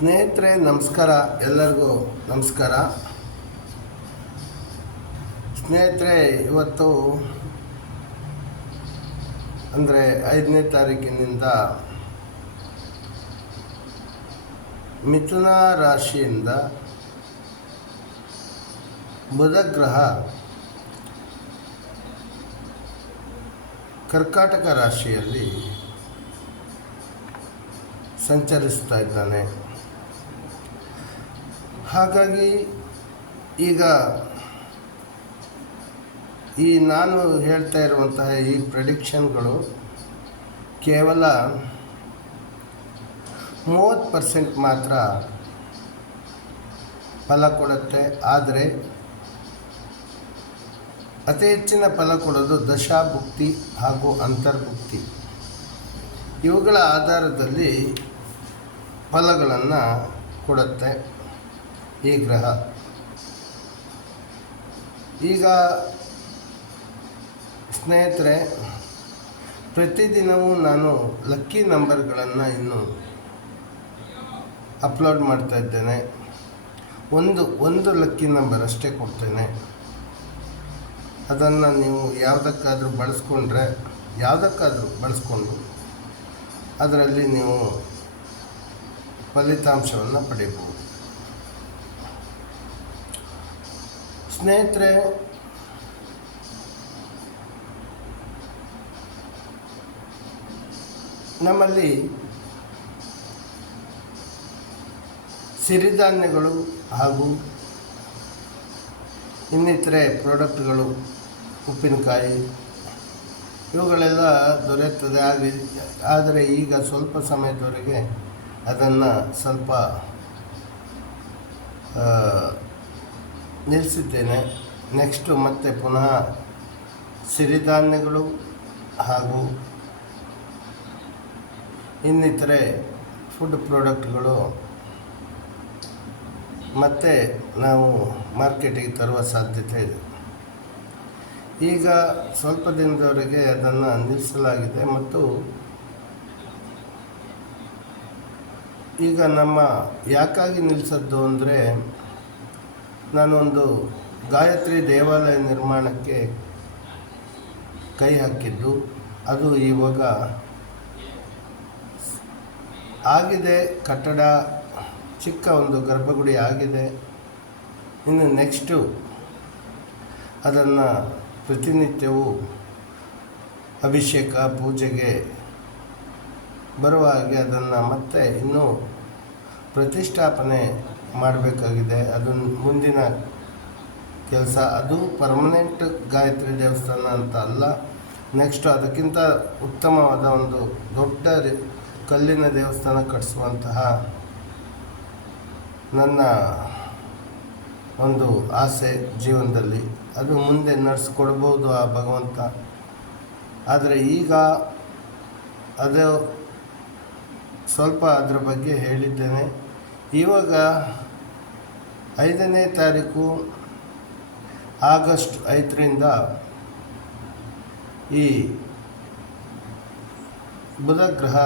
ಸ್ನೇಹಿತರೆ ನಮಸ್ಕಾರ. ಎಲ್ಲರಿಗೂ ನಮಸ್ಕಾರ. ಸ್ನೇಹಿತರೆ, ಇವತ್ತು ಅಂದರೆ 5ನೇ ತಾರೀಕಿನಿಂದ ಮಿಥುನ ರಾಶಿಯಿಂದ ಬುಧ ಗ್ರಹ ಕರ್ಕಾಟಕ ರಾಶಿಯಲ್ಲಿ ಸಂಚರಿಸ್ತಾ ಇದ್ದಾನೆ. ಹಾಗಾಗಿ ಈಗ ನಾನು ಹೇಳ್ತಾ ಇರುವಂತಹ ಈ ಪ್ರೆಡಿಕ್ಷನ್ಗಳು ಕೇವಲ 30% ಮಾತ್ರ ಫಲ ಕೊಡುತ್ತೆ. ಆದರೆ ಅತಿ ಹೆಚ್ಚಿನ ಫಲ ಕೊಡೋದು ದಶಾಭುಕ್ತಿ ಹಾಗೂ ಅಂತರ್ಭುಕ್ತಿ. ಇವುಗಳ ಆಧಾರದಲ್ಲಿ ಫಲಗಳನ್ನು ಕೊಡುತ್ತೆ ಈ ಗ್ರಹ. ಈಗ ಸ್ನೇಹಿತರೆ, ಪ್ರತಿದಿನವೂ ನಾನು ಲಕ್ಕಿ ನಂಬರ್ಗಳನ್ನು ಇನ್ನು ಅಪ್ಲೋಡ್ ಮಾಡ್ತಾ ಇದ್ದೇನೆ. ಒಂದು ಲಕ್ಕಿ ನಂಬರ್ ಅಷ್ಟೇ ಕೊಡ್ತೇನೆ. ಅದನ್ನು ನೀವು ಯಾವುದಕ್ಕಾದರೂ ಬಳಸ್ಕೊಂಡು ಅದರಲ್ಲಿ ನೀವು ಫಲಿತಾಂಶವನ್ನು ಪಡೆಯಬಹುದು. ಸ್ನೇಹಿತರೆ, ನಮ್ಮಲ್ಲಿ ಸಿರಿಧಾನ್ಯಗಳು ಹಾಗೂ ಇನ್ನಿತರೆ ಪ್ರಾಡಕ್ಟ್ಗಳು, ಉಪ್ಪಿನಕಾಯಿ ಇವುಗಳೆಲ್ಲ ದೊರೆಯುತ್ತದೆ. ಆದರೆ ಈಗ ಸ್ವಲ್ಪ ಸಮಯದವರೆಗೆ ಅದನ್ನು ಸ್ವಲ್ಪ ನಿಲ್ಲಿಸಿದ್ದೇನೆ. ನೆಕ್ಸ್ಟು ಮತ್ತೆ ಪುನಃ ಸಿರಿಧಾನ್ಯಗಳು ಹಾಗೂ ಇನ್ನಿತರೆ ಫುಡ್ ಪ್ರಾಡಕ್ಟ್ಗಳು ಮತ್ತೆ ನಾವು ಮಾರ್ಕೆಟಿಗೆ ತರುವ ಸಾಧ್ಯತೆ ಇದೆ. ಈಗ ಸ್ವಲ್ಪ ದಿನದವರೆಗೆ ಅದನ್ನು ನಿಲ್ಲಿಸಲಾಗಿದೆ. ಮತ್ತು ಈಗ ನಮ್ಮ ಯಾಕಾಗಿ ನಿಲ್ಲಿಸೋದು ಅಂದರೆ, ನಾನೊಂದು ಗಾಯತ್ರಿ ದೇವಾಲಯ ನಿರ್ಮಾಣಕ್ಕೆ ಕೈ ಹಾಕಿದ್ದು. ಅದು ಇವಾಗ ಆಗಿದೆ. ಕಟ್ಟಡ ಚಿಕ್ಕ ಒಂದು ಗರ್ಭಗುಡಿ ಆಗಿದೆ. ಇನ್ನು ನೆಕ್ಸ್ಟು ಅದನ್ನು ಪ್ರತಿನಿತ್ಯವೂ ಅಭಿಷೇಕ ಪೂಜೆಗೆ ಬರುವ ಹಾಗೆ ಅದನ್ನು ಮತ್ತೆ ಇನ್ನೂ ಪ್ರತಿಷ್ಠಾಪನೆ ಮಾಡಬೇಕಾಗಿದೆ. ಅದು ಮುಂದಿನ ಕೆಲಸ. ಅದು ಪರ್ಮನೆಂಟ್ ಗಾಯತ್ರಿ ದೇವಸ್ಥಾನ ಅಂತ ಅಲ್ಲ. ನೆಕ್ಸ್ಟು ಅದಕ್ಕಿಂತ ಉತ್ತಮವಾದ ಒಂದು ದೊಡ್ಡ ಕಲ್ಲಿನ ದೇವಸ್ಥಾನ ಕಟ್ಟಿಸುವಂತಹ ನನ್ನ ಒಂದು ಆಸೆ ಜೀವನದಲ್ಲಿ. ಅದು ಮುಂದೆ ನಡೆಸ್ಕೊಡ್ಬೋದು ಆ ಭಗವಂತ. ಆದರೆ ಈಗ ಅದು ಸ್ವಲ್ಪ ಅದರ ಬಗ್ಗೆ ಹೇಳಿದ್ದೇನೆ. ಇವಾಗ 5ನೇ ತಾರೀಕು ಆಗಸ್ಟ್ 5ರಿಂದ ಈ ಬುಧ ಗ್ರಹ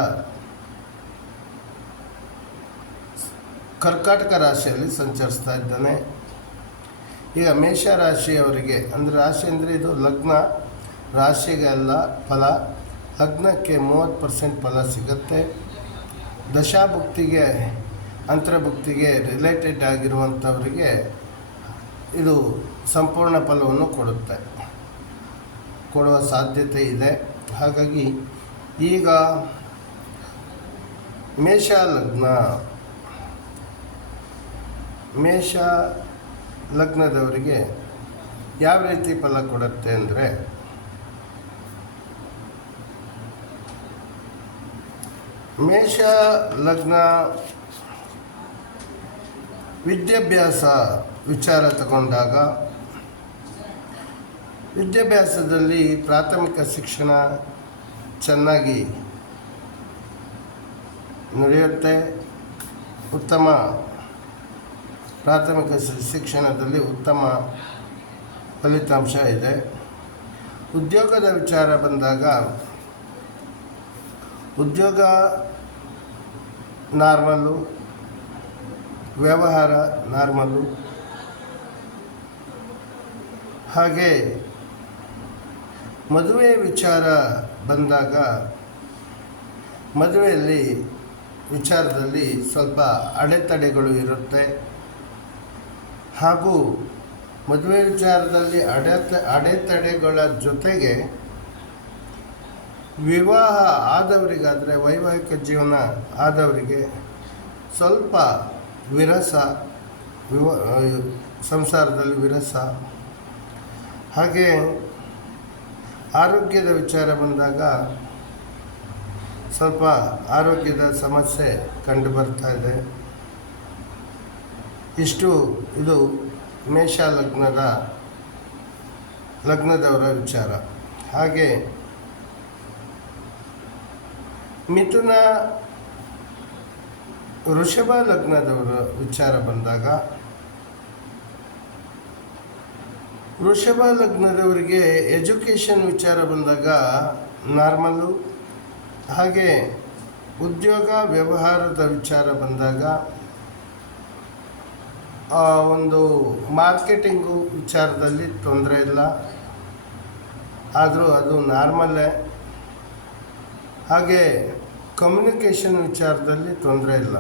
ಕರ್ಕಾಟಕ ರಾಶಿಯಲ್ಲಿ ಸಂಚರಿಸ್ತಾ ಇದ್ದಾನೆ. ಈಗ ಮೇಷರಾಶಿಯವರಿಗೆ, ಅಂದರೆ ರಾಶಿ ಅಂದರೆ ಇದು ಲಗ್ನ, ರಾಶಿಗೆ ಅಲ್ಲ ಫಲ. ಲಗ್ನಕ್ಕೆ 30% ಫಲ ಸಿಗುತ್ತೆ. ದಶಾಭುಕ್ತಿಗೆ ಅಂತರ್ಭುಕ್ತಿಗೆ ರಿಲೇಟೆಡ್ ಆಗಿರುವಂಥವರಿಗೆ ಇದು ಸಂಪೂರ್ಣ ಫಲವನ್ನು ಕೊಡುವ ಸಾಧ್ಯತೆ ಇದೆ. ಹಾಗಾಗಿ ಈಗ ಮೇಷ ಲಗ್ನದವರಿಗೆ ಯಾವ ರೀತಿ ಫಲ ಕೊಡುತ್ತೆ ಅಂದರೆ, ಮೇಷ ಲಗ್ನ ವಿದ್ಯಾಭ್ಯಾಸ ವಿಚಾರ ತಗೊಂಡಾಗ, ವಿದ್ಯಾಭ್ಯಾಸದಲ್ಲಿ ಪ್ರಾಥಮಿಕ ಶಿಕ್ಷಣ ಚೆನ್ನಾಗಿ ನಡೆಯುತ್ತೆ. ಉತ್ತಮ ಪ್ರಾಥಮಿಕ ಶಿಕ್ಷಣದಲ್ಲಿ ಉತ್ತಮ ಫಲಿತಾಂಶ ಇದೆ. ಉದ್ಯೋಗದ ವಿಚಾರ ಬಂದಾಗ, ಉದ್ಯೋಗ ನಾರ್ಮಲ್ಲು, ವ್ಯವಹಾರ ನಾರ್ಮಲ್ಲು. ಹಾಗೆ ಮದುವೆ ವಿಚಾರ ಬಂದಾಗ ಮದುವೆಯಲ್ಲಿ ವಿಚಾರದಲ್ಲಿ ಸ್ವಲ್ಪ ಅಡೆತಡೆಗಳು ಇರುತ್ತೆ. ಹಾಗೂ ಮದುವೆ ವಿಚಾರದಲ್ಲಿ ಅಡೆತಡೆಗಳ ಜೊತೆಗೆ ವಿವಾಹ ಆದವರಿಗಾದರೆ, ವೈವಾಹಿಕ ಜೀವನ ಆದವರಿಗೆ ಸ್ವಲ್ಪ ವಿರಸ, ಸಂಸಾರದಲ್ಲಿ ವಿರಸ. ಹಾಗೆ ಆರೋಗ್ಯದ ವಿಚಾರ ಬಂದಾಗ ಸ್ವಲ್ಪ ಆರೋಗ್ಯದ ಸಮಸ್ಯೆ ಕಂಡು ಬರ್ತಾ ಇದೆ. ಇದು ಮೇಷ ಲಗ್ನದವರ ವಿಚಾರ. ಹಾಗೆ ಮಿಥುನ ವೃಷಭ ಲಗ್ನದವರ ವಿಚಾರ ಬಂದಾಗ ವೃಷಭ ಲಗ್ನದವರಿಗೆ ಎಜುಕೇಷನ್ ವಿಚಾರ ಬಂದಾಗ ನಾರ್ಮಲ್ಲು. ಹಾಗೆ ಉದ್ಯೋಗ ವ್ಯವಹಾರದ ವಿಚಾರ ಬಂದಾಗ ಒಂದು ಮಾರ್ಕೆಟಿಂಗು ವಿಚಾರದಲ್ಲಿ ತೊಂದರೆ ಇಲ್ಲ, ಆದರೂ ಅದು ನಾರ್ಮಲ್ಲೇ. ಹಾಗೆ ಕಮ್ಯುನಿಕೇಷನ್ ವಿಚಾರದಲ್ಲಿ ತೊಂದರೆ ಇಲ್ಲ.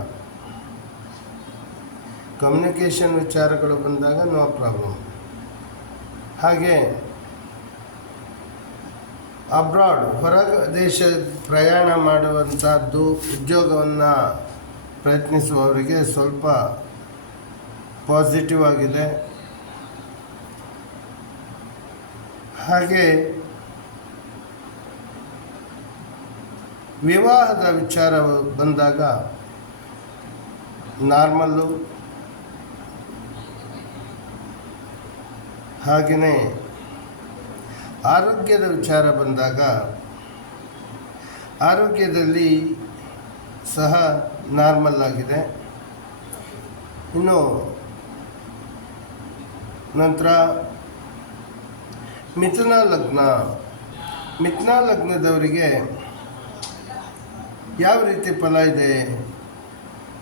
ಕಮ್ಯುನಿಕೇಷನ್ ವಿಚಾರಗಳು ಬಂದಾಗ ನೋ ಪ್ರಾಬ್ಲಮ್. ಹಾಗೆ ಅಬ್ರಾಡ್, ಹೊರ ದೇಶ ಪ್ರಯಾಣ ಮಾಡುವಂಥದ್ದು, ಉದ್ಯೋಗವನ್ನು ಪ್ರಯತ್ನಿಸುವವರಿಗೆ ಸ್ವಲ್ಪ ಪಾಸಿಟಿವ್ ಆಗಿದೆ. ಹಾಗೆ ವಿವಾಹದ ವಿಚಾರ ಬಂದಾಗ ನಾರ್ಮಲ್ಲು. ಹಾಗೆಯೇ ಆರೋಗ್ಯದ ವಿಚಾರ ಬಂದಾಗ ಆರೋಗ್ಯದಲ್ಲಿ ಸಹ ನಾರ್ಮಲ್ ಆಗಿದೆ. ಇನ್ನು ನಂತರ ಮಿಥುನ ಲಗ್ನದವರಿಗೆ ಯಾವ ರೀತಿ ಫಲ ಇದೆ?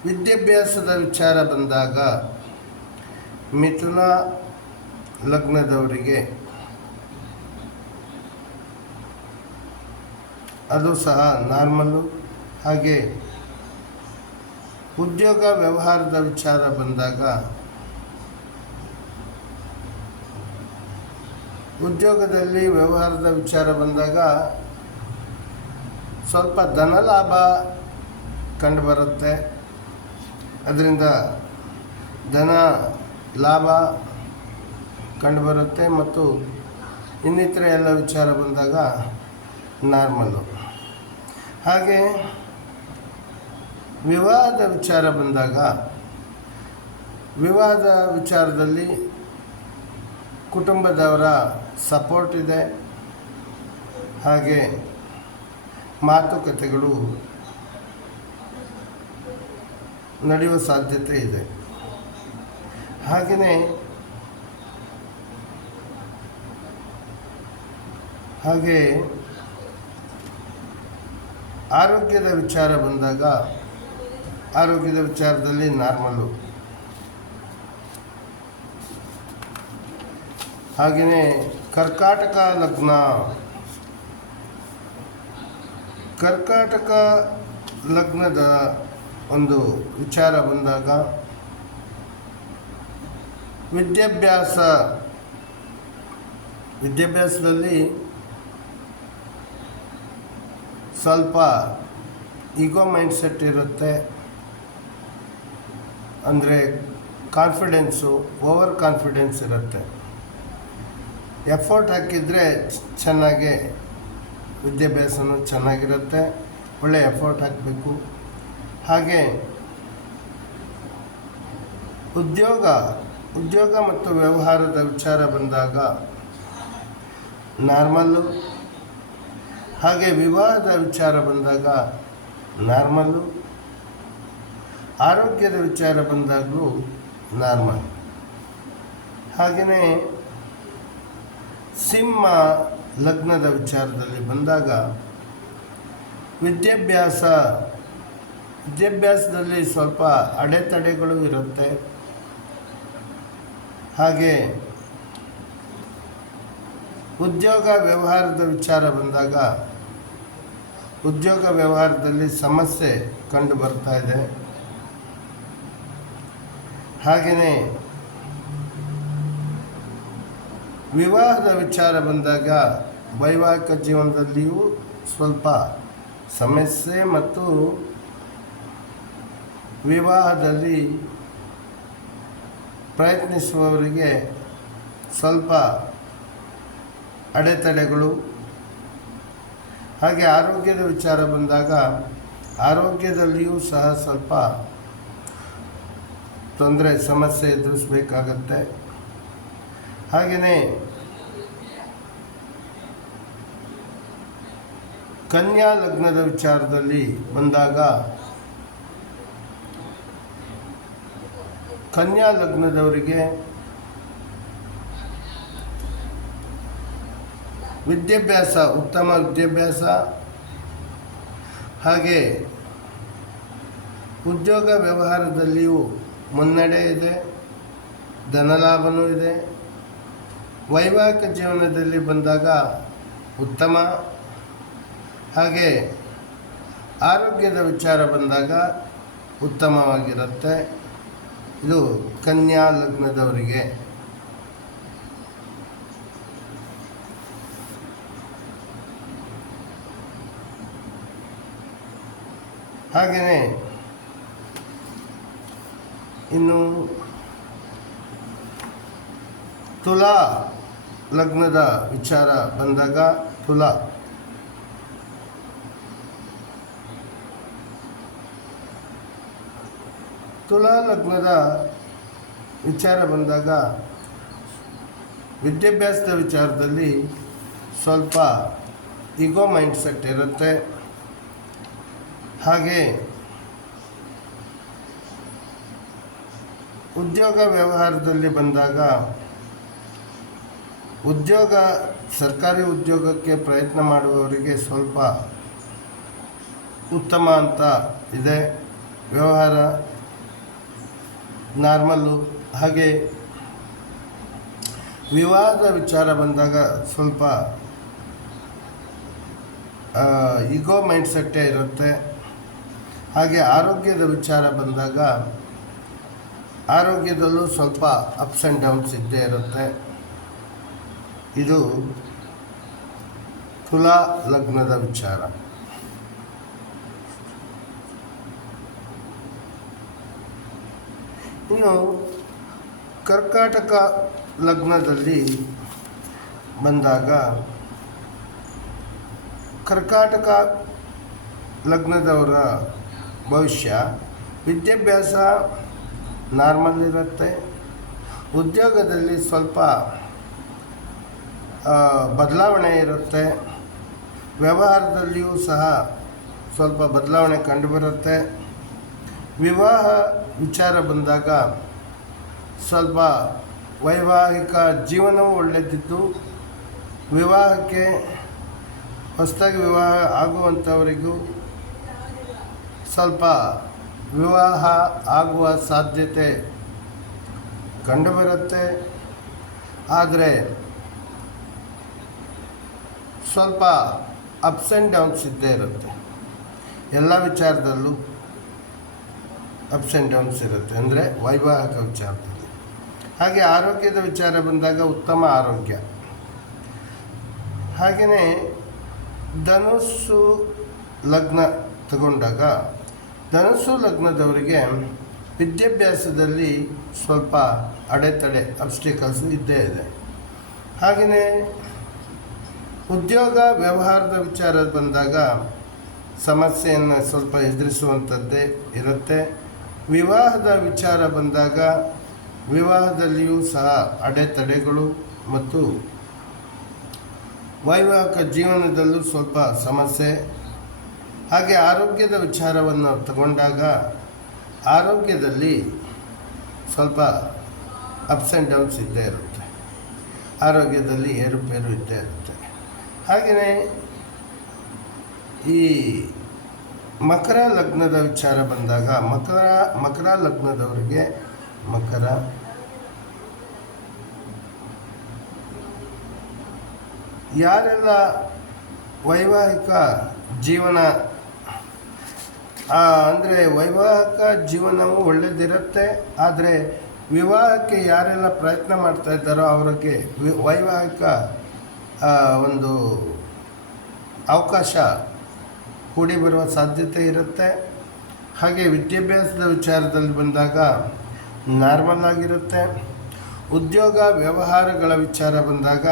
ವಿದ್ಯಾಭ್ಯಾಸದ ವಿಚಾರ ಬಂದಾಗ ಮಿಥುನ ಲಗ್ನದವರಿಗೆ ಅದು ಸಹ ನಾರ್ಮಲ್ಲು. ಹಾಗೆ ಉದ್ಯೋಗ ವ್ಯವಹಾರದ ವಿಚಾರ ಬಂದಾಗ ಉದ್ಯೋಗದಲ್ಲಿ ವ್ಯವಹಾರದ ವಿಚಾರ ಬಂದಾಗ ಸ್ವಲ್ಪ ಧನ ಲಾಭ ಕಂಡುಬರುತ್ತೆ. ಅದರಿಂದ ಧನ ಲಾಭ ಕಂಡುಬರುತ್ತೆ. ಮತ್ತು ಇನ್ನಿತರ ಎಲ್ಲ ವಿಚಾರ ಬಂದಾಗ ನಾರ್ಮಲ್ಲು. ಹಾಗೆ ವಿವಾಹದ ವಿಚಾರ ಬಂದಾಗ ವಿವಾಹದ ವಿಚಾರದಲ್ಲಿ ಕುಟುಂಬದವರ ಸಪೋರ್ಟ್ ಇದೆ. ಹಾಗೆ ಮಾತುಕತೆಗಳು ನಡೆಯುವ ಸಾಧ್ಯತೆ ಇದೆ. ಹಾಗೆ ಆರೋಗ್ಯದ ವಿಚಾರ ಬಂದಾಗ ಆರೋಗ್ಯದ ವಿಚಾರದಲ್ಲಿ ನಾರ್ಮಲ್ಲು. ಹಾಗೆಯೇ ಕರ್ಕಾಟಕ ಲಗ್ನದ ಒಂದು ವಿಚಾರ ಬಂದಾಗ ವಿದ್ಯಾಭ್ಯಾಸದಲ್ಲಿ ಸ್ವಲ್ಪ ಈಗೋ ಮೈಂಡ್ಸೆಟ್ ಇರುತ್ತೆ. ಅಂದರೆ ಓವರ್ ಕಾನ್ಫಿಡೆನ್ಸ್ ಇರುತ್ತೆ. ಎಫರ್ಟ್ ಹಾಕಿದರೆ ಚೆನ್ನಾಗಿ ವಿದ್ಯಾಭ್ಯಾಸನೂ ಚೆನ್ನಾಗಿರುತ್ತೆ. ಒಳ್ಳೆಯ ಎಫರ್ಟ್ ಹಾಕಬೇಕು. ಹಾಗೆ ಉದ್ಯೋಗ ಮತ್ತು ವ್ಯವಹಾರದ ವಿಚಾರ ಬಂದಾಗ ನಾರ್ಮಲ್ಲು. ಹಾಗೆ ವಿವಾಹದ ವಿಚಾರ ಬಂದಾಗ ನಾರ್ಮಲ್ಲು. ಆರೋಗ್ಯದ ವಿಚಾರ ಬಂದಾಗಲೂ ನಾರ್ಮಲ್. ಹಾಗೆಯೇ ಸಿಂಹ ಲಗ್ನದ ವಿಚಾರದಲ್ಲಿ ಬಂದಾಗ ವಿದ್ಯಾಭ್ಯಾಸ ವಿದ್ಯಾಭ್ಯಾಸದಲ್ಲಿ ಸ್ವಲ್ಪ ಅಡೆತಡೆಗಳು ಇರುತ್ತೆ. ಹಾಗೆ ಉದ್ಯೋಗ ವ್ಯವಹಾರದ ವಿಚಾರ ಬಂದಾಗ ಉದ್ಯೋಗ ವ್ಯವಹಾರದಲ್ಲಿ ಸಮಸ್ಯೆ ಕಂಡು ಬರ್ತಾ ಇದೆ. ಹಾಗೆಯೇ ವಿವಾಹದ ವಿಚಾರ ಬಂದಾಗ ವೈವಾಹಿಕ ಜೀವನದಲ್ಲಿಯೂ ಸ್ವಲ್ಪ ಸಮಸ್ಯೆ ಮತ್ತು ವಿವಾಹದಲ್ಲಿ ಪ್ರಯತ್ನಿಸುವವರಿಗೆ ಸ್ವಲ್ಪ ಅಡೆತಡೆಗಳು. ಹಾಗೆ ಆರೋಗ್ಯದ ವಿಚಾರ ಬಂದಾಗ ಆರೋಗ್ಯದಲ್ಲಿಯೂ ಸಹ ಸ್ವಲ್ಪ ತೊಂದರೆ ಸಮಸ್ಯೆ ಎದುರಿಸಬೇಕಾಗತ್ತೆ. ಹಾಗೆಯೇ ಕನ್ಯಾ ಲಗ್ನದ ವಿಚಾರದಲ್ಲಿ ಬಂದಾಗ ಕನ್ಯಾ ಲಗ್ನದವರಿಗೆ ವಿದ್ಯಾಭ್ಯಾಸ ಉತ್ತಮ ವಿದ್ಯಾಭ್ಯಾಸ, ಹಾಗೆ ಉದ್ಯೋಗ ವ್ಯವಹಾರದಲ್ಲಿಯೂ ಮುನ್ನಡೆ ಇದೆ, ಧನಲಾಭವೂ ಇದೆ. ವೈವಾಹಿಕ ಜೀವನದಲ್ಲಿ ಬಂದಾಗ ಉತ್ತಮ. ಹಾಗೆ ಆರೋಗ್ಯದ ವಿಚಾರ ಬಂದಾಗ ಉತ್ತಮವಾಗಿರುತ್ತೆ. ಇದು ಕನ್ಯಾ ಲಗ್ನದವರಿಗೆ. ಹಾಗೆಯೇ ಇನ್ನು ತುಲಾ ಲಗ್ನದ ವಿಚಾರ ಬಂದಾಗ ತುಲಾ ಲಗ್ನದ ವಿಚಾರ ಬಂದಾಗ ವಿದ್ಯಾಭ್ಯಾಸದ ವಿಚಾರದಲ್ಲಿ ಸ್ವಲ್ಪ ಈಗೋ ಮೈಂಡ್ಸೆಟ್ ಇರುತ್ತೆ. ಹಾಗೆ ಉದ್ಯೋಗ ವ್ಯವಹಾರದಲ್ಲಿ ಬಂದಾಗ ಸರ್ಕಾರಿ ಉದ್ಯೋಗಕ್ಕೆ ಪ್ರಯತ್ನ ಮಾಡುವವರಿಗೆ ಸ್ವಲ್ಪ ಉತ್ತಮ ಅಂತ ಇದೆ. ವ್ಯವಹಾರ ನಾರ್ಮಲ್ಲು. ಹಾಗೆ ವಿವಾಹದ ವಿಚಾರ ಬಂದಾಗ ಸ್ವಲ್ಪ ಈಗೋ ಮೈಂಡ್ಸೆಟ್ಟೇ ಇರುತ್ತೆ. ಹಾಗೆ ಆರೋಗ್ಯದ ವಿಚಾರ ಬಂದಾಗ ಆರೋಗ್ಯದಲ್ಲೂ ಸ್ವಲ್ಪ ಅಪ್ಸ್ ಆ್ಯಂಡ್ ಡೌನ್ಸ್ ಇದ್ದೇ ಇರುತ್ತೆ. ಇದು ತುಲಾ ಲಗ್ನದ ವಿಚಾರ. ಇನ್ನು ಕರ್ಕಾಟಕ ಲಗ್ನದಲ್ಲಿ ಬಂದಾಗ ಕರ್ಕಾಟಕ ಲಗ್ನದವರ ಭವಿಷ್ಯ ವಿದ್ಯಾಭ್ಯಾಸ ನಾರ್ಮಲ್ ಇರುತ್ತೆ. ಉದ್ಯೋಗದಲ್ಲಿ ಸ್ವಲ್ಪ ಬದಲಾವಣೆ ಇರುತ್ತೆ. ವ್ಯವಹಾರದಲ್ಲಿಯೂ ಸಹ ಸ್ವಲ್ಪ ಬದಲಾವಣೆ ಕಂಡುಬರುತ್ತೆ. ವಿವಾಹ ವಿಚಾರ ಬಂದಾಗ ಸ್ವಲ್ಪ ವೈವಾಹಿಕ ಜೀವನವೂ ಒಳ್ಳೆಯದಿದ್ದು ವಿವಾಹಕ್ಕೆ ಹೊಸದಾಗಿ ವಿವಾಹ ಆಗುವಂಥವರಿಗೂ ಸ್ವಲ್ಪ ವಿವಾಹ ಆಗುವ ಸಾಧ್ಯತೆ ಕಂಡುಬರುತ್ತೆ. ಆದರೆ ಸ್ವಲ್ಪ ಅಪ್ಸ್ ಆ್ಯಂಡ್ ಡೌನ್ಸ್ ಇದ್ದೇ ಇರುತ್ತೆ. ಎಲ್ಲ ವಿಚಾರದಲ್ಲೂ ಅಪ್ಸ್ ಆ್ಯಂಡ್ ಡೌನ್ಸ್ ಇರುತ್ತೆ, ಅಂದರೆ ವೈವಾಹಿಕ ವಿಚಾರದಲ್ಲಿ. ಹಾಗೆ ಆರೋಗ್ಯದ ವಿಚಾರ ಬಂದಾಗ ಉತ್ತಮ ಆರೋಗ್ಯ. ಹಾಗೆಯೇ ಧನುಸ್ಸು ಲಗ್ನ ತಗೊಂಡಾಗ ಧನುಸ್ಸು ಲಗ್ನದವರಿಗೆ ವಿದ್ಯಾಭ್ಯಾಸದಲ್ಲಿ ಸ್ವಲ್ಪ ಅಡೆತಡೆ ಅಬ್ಸ್ಟಿಕಲ್ಸ್ ಇದ್ದೇ ಇದೆ. ಹಾಗೆಯೇ ಉದ್ಯೋಗ ವ್ಯವಹಾರದ ವಿಚಾರ ಬಂದಾಗ ಸಮಸ್ಯೆಯನ್ನು ಸ್ವಲ್ಪ ಎದುರಿಸುವಂಥದ್ದೇ ಇರುತ್ತೆ. ವಿವಾಹದ ವಿಚಾರ ಬಂದಾಗ ವಿವಾಹದಲ್ಲಿಯೂ ಸಹ ಅಡೆತಡೆಗಳು ಮತ್ತು ವೈವಾಹಿಕ ಜೀವನದಲ್ಲೂ ಸ್ವಲ್ಪ ಸಮಸ್ಯೆ. ಹಾಗೆ ಆರೋಗ್ಯದ ವಿಚಾರವನ್ನು ತಗೊಂಡಾಗ ಆರೋಗ್ಯದಲ್ಲಿ ಸ್ವಲ್ಪ ಅಪ್ಸ್ ಆ್ಯಂಡ್ ಡೌನ್ಸ್ ಇದ್ದೇ ಇರುತ್ತೆ. ಆರೋಗ್ಯದಲ್ಲಿ ಏರುಪೇರು ಇದ್ದೇ ಇರುತ್ತೆ. ಹಾಗೆಯೇ ಈ ಮಕರ ಲಗ್ನದ ವಿಚಾರ ಬಂದಾಗ ಮಕರ ಲಗ್ನದವರಿಗೆ ಯಾರೆಲ್ಲ ವೈವಾಹಿಕ ಜೀವನ ಅಂದರೆ ವೈವಾಹಿಕ ಜೀವನವು ಒಳ್ಳೆಯದಿರುತ್ತೆ, ಆದರೆ ವಿವಾಹಕ್ಕೆ ಯಾರೆಲ್ಲ ಪ್ರಯತ್ನ ಮಾಡ್ತಾ ಇದ್ದಾರೋ ಅವರಿಗೆ ವೈವಾಹಿಕ ಒಂದು ಅವಕಾಶ ಕೂಡಿ ಬರುವ ಸಾಧ್ಯತೆ ಇರುತ್ತೆ. ಹಾಗೆ ವಿದ್ಯಾಭ್ಯಾಸದ ವಿಚಾರದಲ್ಲಿ ಬಂದಾಗ ನಾರ್ಮಲ್ ಆಗಿರುತ್ತೆ. ಉದ್ಯೋಗ ವ್ಯವಹಾರಗಳ ವಿಚಾರ ಬಂದಾಗ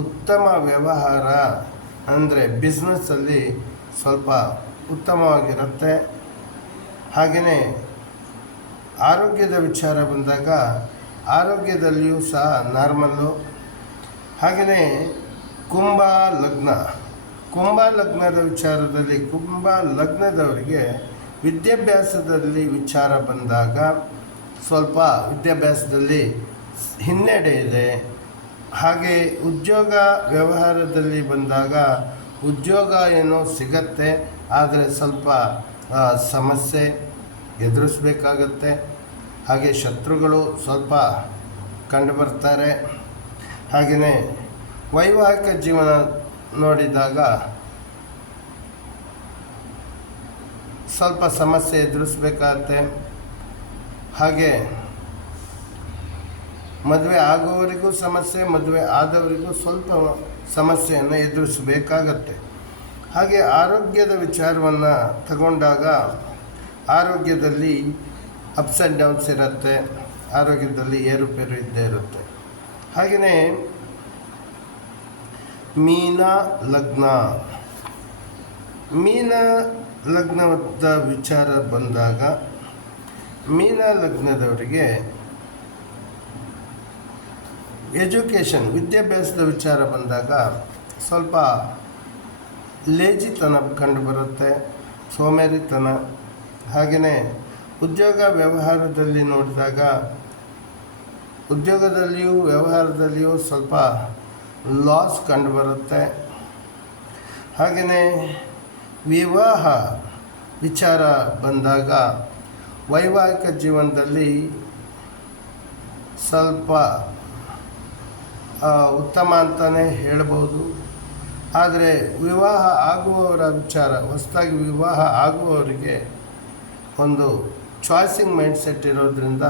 ಉತ್ತಮ ವ್ಯವಹಾರ ಅಂದರೆ ಬಿಸ್ನೆಸ್ಸಲ್ಲಿ ಸ್ವಲ್ಪ ಉತ್ತಮವಾಗಿರುತ್ತೆ. ಹಾಗೆಯೇ ಆರೋಗ್ಯದ ವಿಚಾರ ಬಂದಾಗ ಆರೋಗ್ಯದಲ್ಲಿಯೂ ಸಹ ನಾರ್ಮಲ್ಲು. ಹಾಗೆಯೇ ಕುಂಭ ಲಗ್ನದ ವಿಚಾರದಲ್ಲಿ ಕುಂಭ ಲಗ್ನದವರಿಗೆ ವಿದ್ಯಾಭ್ಯಾಸದಲ್ಲಿ ವಿಚಾರ ಬಂದಾಗ ಸ್ವಲ್ಪ ವಿದ್ಯಾಭ್ಯಾಸದಲ್ಲಿ ಹಿನ್ನಡೆ ಇದೆ. ಹಾಗೆ ಉದ್ಯೋಗ ವ್ಯವಹಾರದಲ್ಲಿ ಬಂದಾಗ ಉದ್ಯೋಗ ಏನೋ ಸಿಗತ್ತೆ, ಆದರೆ ಸ್ವಲ್ಪ ಸಮಸ್ಯೆ ಎದುರಿಸಬೇಕಾಗತ್ತೆ. ಹಾಗೆ ಶತ್ರುಗಳು ಸ್ವಲ್ಪ ಕಂಡುಬರ್ತಾರೆ. ಹಾಗೆಯೇ ವೈವಾಹಿಕ ಜೀವನ ನೋಡಿದಾಗ ಸ್ವಲ್ಪ ಸಮಸ್ಯೆ ಎದುರಿಸಬೇಕಾಗತ್ತೆ. ಹಾಗೆ ಮದುವೆ ಆಗೋವರಿಗೂ ಸಮಸ್ಯೆ, ಮದುವೆ ಆದವರಿಗೂ ಸ್ವಲ್ಪ ಸಮಸ್ಯೆಯನ್ನು ಎದುರಿಸಬೇಕಾಗತ್ತೆ. ಹಾಗೆ ಆರೋಗ್ಯದ ವಿಚಾರವನ್ನು ತಗೊಂಡಾಗ ಆರೋಗ್ಯದಲ್ಲಿ ಅಪ್ಸ್ ಆ್ಯಂಡ್ ಡೌನ್ಸ್ ಇರುತ್ತೆ, ಆರೋಗ್ಯದಲ್ಲಿ ಏರುಪೇರು ಇದ್ದೇ ಇರುತ್ತೆ. ಹಾಗೆಯೇ ಮೀನ ಲಗ್ನದ ವಿಚಾರ ಬಂದಾಗ ಮೀನ ಲಗ್ನದವರಿಗೆ ಎಜುಕೇಷನ್ ವಿದ್ಯಾಭ್ಯಾಸದ ವಿಚಾರ ಬಂದಾಗ ಸ್ವಲ್ಪ ಲೇಜಿತನ ಕಂಡುಬರುತ್ತೆ, ಸೋಮೇರಿತನ. ಹಾಗೆಯೇ ಉದ್ಯೋಗ ವ್ಯವಹಾರದಲ್ಲಿ ನೋಡಿದಾಗ ಉದ್ಯೋಗದಲ್ಲಿಯೂ ವ್ಯವಹಾರದಲ್ಲಿಯೂ ಸ್ವಲ್ಪ ಲಾಸ್ ಕಂಡುಬರುತ್ತೆ. ಹಾಗೆಯೇ ವಿವಾಹ ವಿಚಾರ ಬಂದಾಗ ವೈವಾಹಿಕ ಜೀವನದಲ್ಲಿ ಸ್ವಲ್ಪ ಉತ್ತಮ ಅಂತಲೇ ಹೇಳ್ಬೋದು. ಆದರೆ ವಿವಾಹ ಆಗುವವರ ವಿಚಾರ, ಹೊಸದಾಗಿ ವಿವಾಹ ಆಗುವವರಿಗೆ ಒಂದು ಚಾಯ್ಸಿಂಗ್ ಮೈಂಡ್ಸೆಟ್ ಇರೋದರಿಂದ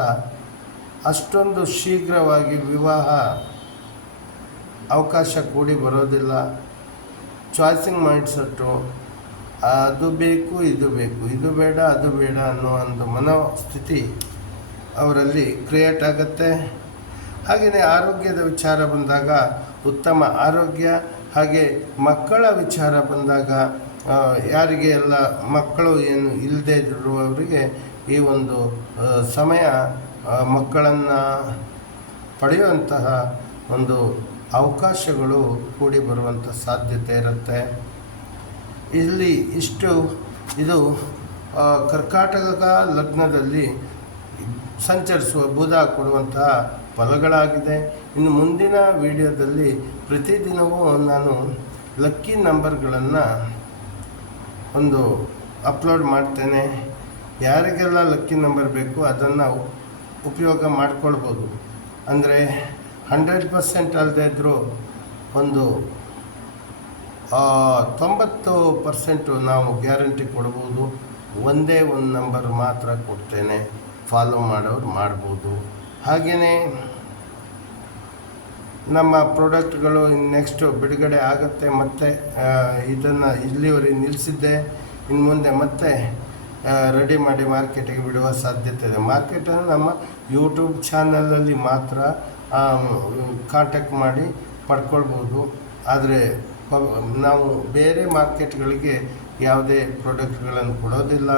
ಅಷ್ಟೊಂದು ಶೀಘ್ರವಾಗಿ ವಿವಾಹ ಅವಕಾಶ ಕೂಡಿ ಬರೋದಿಲ್ಲ. ಚಾಯ್ಸಿಂಗ್ ಮೈಂಡ್ಸೆಟ್ಟು, ಅದು ಬೇಕು ಇದು ಬೇಕು, ಇದು ಬೇಡ ಅದು ಬೇಡ ಅನ್ನೋ ಒಂದು ಮನೋಸ್ಥಿತಿ ಅವರಲ್ಲಿ ಕ್ರಿಯೇಟ್ ಆಗುತ್ತೆ. ಹಾಗೆಯೇ ಆರೋಗ್ಯದ ವಿಚಾರ ಬಂದಾಗ ಉತ್ತಮ ಆರೋಗ್ಯ. ಹಾಗೆ ಮಕ್ಕಳ ವಿಚಾರ ಬಂದಾಗ ಯಾರಿಗೆ ಎಲ್ಲ ಮಕ್ಕಳು ಏನು ಇಲ್ಲದೇ ಇರುವವರಿಗೆ ಈ ಒಂದು ಸಮಯ ಮಕ್ಕಳನ್ನು ಪಡೆಯುವಂತಹ ಒಂದು ಅವಕಾಶಗಳು ಕೂಡಿ ಬರುವಂಥ ಸಾಧ್ಯತೆ ಇರುತ್ತೆ. ಇಲ್ಲಿ ಇದು ಕರ್ಕಾಟಕ ಲಗ್ನದಲ್ಲಿ ಸಂಚರಿಸುವ ಬುಧ ಕೊಡುವಂತಹ ಫಲಗಳಾಗಿದೆ. ಇನ್ನು ಮುಂದಿನ ವಿಡಿಯೋದಲ್ಲಿ ಪ್ರತಿದಿನವೂ ನಾನು ಲಕ್ಕಿ ನಂಬರ್ಗಳನ್ನು ಒಂದು ಅಪ್ಲೋಡ್ ಮಾಡ್ತೇನೆ. ಯಾರಿಗೆಲ್ಲ ಲಕ್ಕಿ ನಂಬರ್ ಬೇಕು ಅದನ್ನು ಉಪಯೋಗ ಮಾಡ್ಕೊಳ್ಬೋದು. ಅಂದರೆ 100% ಅಲ್ಲದೆ ಇದ್ದರೂ ಒಂದು 90% ನಾವು ಗ್ಯಾರಂಟಿ ಕೊಡ್ಬೋದು. ಒಂದೇ ಒಂದು ನಂಬರ್ ಮಾತ್ರ ಕೊಡ್ತೇನೆ, ಫಾಲೋ ಮಾಡೋರು ಮಾಡ್ಬೋದು. ಹಾಗೆಯೇ ನಮ್ಮ ಪ್ರಾಡಕ್ಟ್ಗಳು ನೆಕ್ಸ್ಟು ಬಿಡುಗಡೆ ಆಗುತ್ತೆ. ಮತ್ತು ಇದನ್ನು ಇಲ್ಲಿವರೆಗೆ ನಿಲ್ಲಿಸಿದ್ದೆ, ಇನ್ನು ಮುಂದೆ ಮತ್ತೆ ರೆಡಿ ಮಾಡಿ ಮಾರ್ಕೆಟಿಗೆ ಬಿಡುವ ಸಾಧ್ಯತೆ ಇದೆ. ಮಾರ್ಕೆಟನ್ನು ನಮ್ಮ ಯೂಟ್ಯೂಬ್ ಚಾನಲಲ್ಲಿ ಮಾತ್ರ ಕಾಂಟ್ಯಾಕ್ಟ್ ಮಾಡಿ ಪಡ್ಕೊಳ್ಬೋದು. ಆದರೆ ನಾವು ಬೇರೆ ಮಾರ್ಕೆಟ್ಗಳಿಗೆ ಯಾವುದೇ ಪ್ರಾಡಕ್ಟ್ಗಳನ್ನು ಕೊಡೋದಿಲ್ಲ.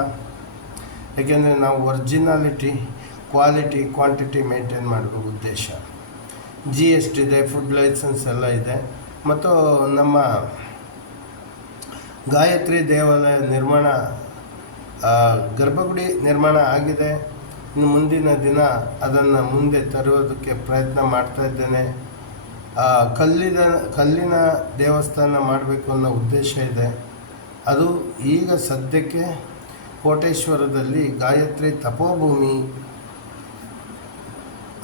ಏಕೆಂದರೆ ನಾವು ಒರಿಜಿನಾಲಿಟಿ, ಕ್ವಾಲಿಟಿ, ಕ್ವಾಂಟಿಟಿ ಮೇಂಟೈನ್ ಮಾಡುವ ಉದ್ದೇಶ. GST ಇದೆ, ಫುಡ್ ಲೈಸೆನ್ಸ್ ಎಲ್ಲ ಇದೆ. ಮತ್ತು ನಮ್ಮ ಗಾಯತ್ರಿ ದೇವಾಲಯ ನಿರ್ಮಾಣ, ಗರ್ಭಗುಡಿ ನಿರ್ಮಾಣ ಆಗಿದೆ. ಇನ್ನು ಮುಂದಿನ ದಿನ ಅದನ್ನು ಮುಂದೆ ತರುವುದಕ್ಕೆ ಪ್ರಯತ್ನ ಮಾಡ್ತಾಯಿದ್ದೇನೆ. ಕಲ್ಲಿನ ದೇವಸ್ಥಾನ ಮಾಡಬೇಕು ಅನ್ನೋ ಉದ್ದೇಶ ಇದೆ. ಅದು ಈಗ ಸದ್ಯಕ್ಕೆ ಕೋಟೇಶ್ವರದಲ್ಲಿ ಗಾಯತ್ರಿ ತಪೋಭೂಮಿ,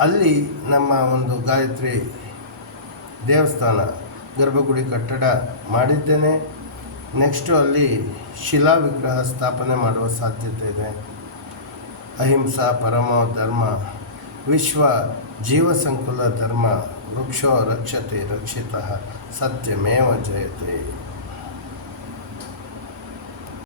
ಅಲ್ಲಿ ನಮ್ಮ ಒಂದು ಗಾಯತ್ರಿ ದೇವಸ್ಥಾನ ಗರ್ಭಗುಡಿ ಕಟ್ಟಡ ಮಾಡಿದ್ದೇನೆ. ನೆಕ್ಸ್ಟು ಅಲ್ಲಿ ಶಿಲಾ ವಿಗ್ರಹ ಸ್ಥಾಪನೆ ಮಾಡುವ ಸಾಧ್ಯತೆ ಇದೆ. ಅಹಿಂಸಾ ಪರಮೋ ಧರ್ಮ, ವಿಶ್ವ ಜೀವ ಸಂಕುಲ ಧರ್ಮ, ವೃಕ್ಷೋ ರಕ್ಷತೆ ರಕ್ಷಿತಃ, ಸತ್ಯಮೇವ ಜಯತೆ.